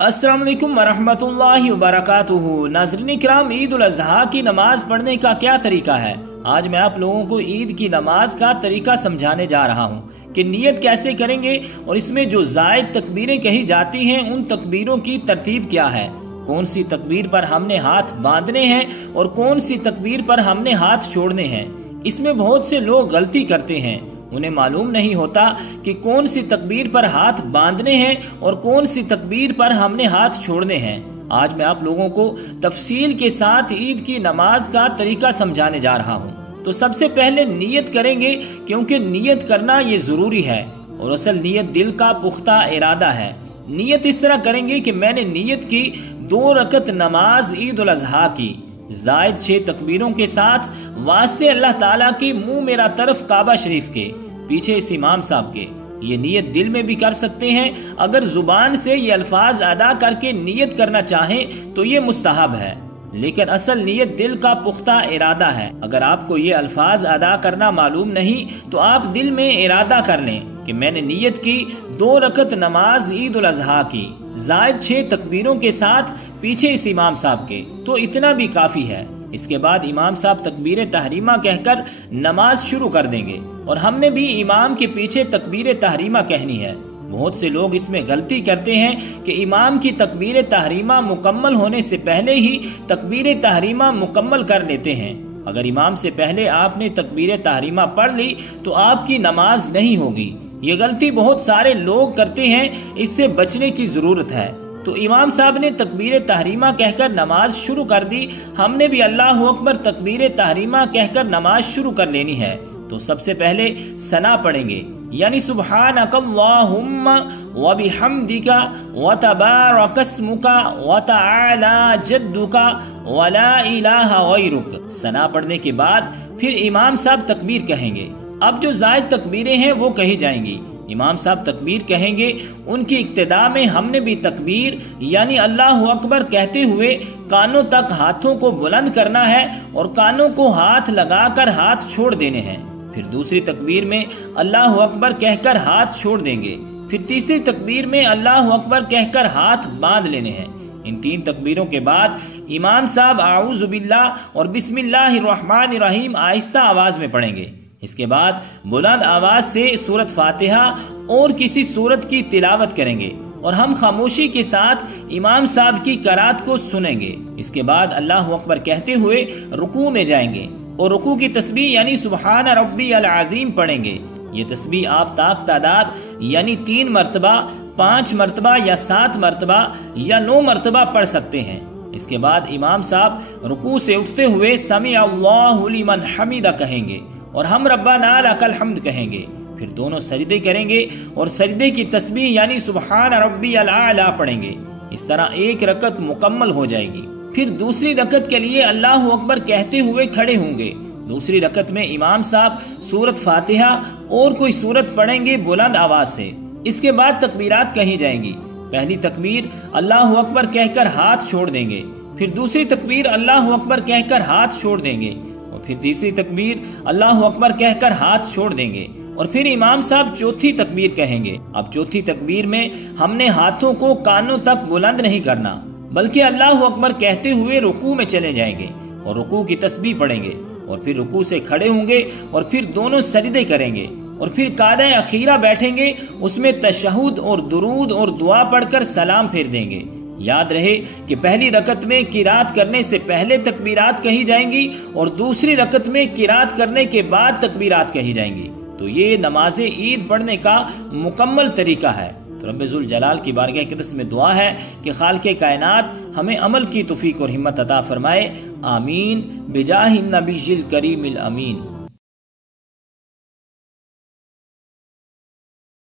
अस्सलाम वालेकुम वरहमतुल्लाहि वबरकातुहू। नाज़रीन इकराम, ईद उल अज़हा की नमाज पढ़ने का क्या तरीका है? आज मैं आप लोगों को ईद की नमाज का तरीका समझाने जा रहा हूँ कि नियत कैसे करेंगे और इसमें जो ज़ायद तकबीरें कही जाती हैं उन तकबीरों की तरतीब क्या है, कौन सी तकबीर पर हमने हाथ बांधने हैं और कौन सी तकबीर पर हमने हाथ छोड़ने हैं। इसमें बहुत से लोग गलती करते हैं, उन्हें मालूम नहीं होता कि कौन सी तकबीर पर हाथ बांधने हैं और कौन सी तकबीर पर हमने हाथ छोड़ने हैं। आज मैं आप लोगों को तफसील के साथ ईद की नमाज का तरीका समझाने जा रहा हूँ। तो सबसे पहले नियत करेंगे, क्योंकि नियत करना ये ज़रूरी है और असल नियत दिल का पुख्ता इरादा है। नियत इस तरह करेंगे कि मैंने नियत की 2 रकत नमाज ईद उल अज़हा की, जायद 6 तकबीरों के साथ, वास्ते अल्लाह ताला की मुंह मेरा तरफ काबा शरीफ के, पीछे इस इमाम साहब के। ये नियत दिल में भी कर सकते हैं, अगर जुबान से ये अल्फाज अदा करके नियत करना चाहें तो ये मुस्तहब है, लेकिन असल नियत दिल का पुख्ता इरादा है। अगर आपको ये अल्फाज अदा करना मालूम नहीं तो आप दिल में इरादा कर लें कि मैंने नियत की 2 रकत नमाज ईद उल अज़हा की, जायद 6 तकबीरों के साथ, पीछे इस इमाम साहब के, तो इतना भी काफी है। इसके बाद इमाम साहब तकबीर तहरीमा कहकर नमाज शुरू कर देंगे और हमने भी इमाम के पीछे तकबीर तहरीमा कहनी है। बहुत से लोग इसमें गलती करते हैं कि इमाम की तकबीर तहरीमा मुकम्मल होने से पहले ही तकबीर तहरीमा मुकम्मल कर लेते हैं। अगर इमाम से पहले आपने तकबीर तहरीमा पढ़ ली तो आपकी नमाज नहीं होगी। ये गलती बहुत सारे लोग करते हैं, इससे बचने की जरूरत है। तो इमाम साहब ने तकबीर तहरीमा कहकर नमाज शुरू कर दी, हमने भी अल्लाह अकबर तकबीर तहरीमा कहकर नमाज शुरू कर लेनी है। तो सबसे पहले सना पढ़ेंगे, यानी सुब्हानकल्लाहुम्मा व बिहम्दिका व तबारकस्मुका व तआला जद्दुका व ला इलाहा गैरुक। सना पढ़ने के बाद फिर इमाम साहब तकबीर कहेंगे। अब जो जायद तकबीरें हैं वो कही जाएंगी। इमाम साहब तकबीर कहेंगे, उनकी इक्तिदा में हमने भी तकबीर यानी अल्लाह अकबर कहते हुए कानों तक हाथों को बुलंद करना है और कानों को हाथ लगाकर हाथ छोड़ देने हैं। फिर दूसरी तकबीर में अल्लाह अकबर कहकर हाथ छोड़ देंगे। फिर तीसरी तकबीर में अल्लाह अकबर कहकर हाथ बांध लेने हैं। इन 3 तकबीरों के बाद इमाम साहब आऊज़ु बिल्लाह और बिस्मिल्लाहिर रहमानिर रहीम आहिस्ता आवाज में पढ़ेंगे। इसके बाद बुलंद आवाज से सूरत फातिहा और किसी सूरत की तिलावत करेंगे और हम खामोशी के साथ इमाम साहब की करात को सुनेंगे। इसके बाद अल्लाह अकबर कहते हुए रुकू में जाएंगे और रुकू की तस्बीह यानी सुबहान रब्बी अल अज़ीम पढ़ेंगे। ये तस्बीह आप ताक तादाद यानी 3 मरतबा, 5 मरतबा या 7 मरतबा या 9 मरतबा पढ़ सकते हैं। इसके बाद इमाम साहब रुकू से उठते हुए समी अल्लाहु लिमन हमीदा कहेंगे और हम रब्बाना लकल हम्द कहेंगे। फिर दोनों सजदे करेंगे और सजदे की तस्बीह यानी सुब्हान रब्बी अल आला पढ़ेंगे। इस तरह 1 रकत मुकम्मल हो जाएगी। फिर दूसरी रकत के लिए अल्लाह अकबर कहते हुए खड़े होंगे। दूसरी रकत में इमाम साहब सूरत फातिहा और कोई सूरत पढ़ेंगे बुलंद आवाज से। इसके बाद तकबीरात कही जाएंगी। पहली तकबीर अल्लाह अकबर कहकर हाथ छोड़ देंगे, फिर दूसरी तकबीर अल्लाह अकबर कहकर हाथ छोड़ देंगे और फिर तीसरी तकबीर अल्लाह अकबर कहकर हाथ छोड़ देंगे और फिर इमाम साहब चौथी तकबीर कहेंगे। अब चौथी तकबीर में हमने हाथों को कानों तक बुलंद नहीं करना, बल्कि अल्लाह अकबर कहते हुए रुकू में चले जाएंगे और रुकू की तस्बीह पढ़ेंगे और फिर रुकू से खड़े होंगे और फिर दोनों सजदे करेंगे और फिर कायदा अखीरा बैठेंगे, उसमें तशहुद और दुरूद और दुआ पढ़कर सलाम फेर देंगे। याद रहे कि पहली रकत में किरात करने से पहले तकबीरात कही जाएंगी और दूसरी रकत में किरात करने के बाद तकबीरात कही जाएंगी। तो ये नमाज ईद पढ़ने का मुकम्मल तरीका है। तो रब्बे जुल जलाल की बारगाह क़दस में दुआ है कि खालिक़े कायनात हमें अमल की तौफीक और हिम्मत अता फरमाए। आमीन बिजाहिन नबीजिल करीमिल अमीन।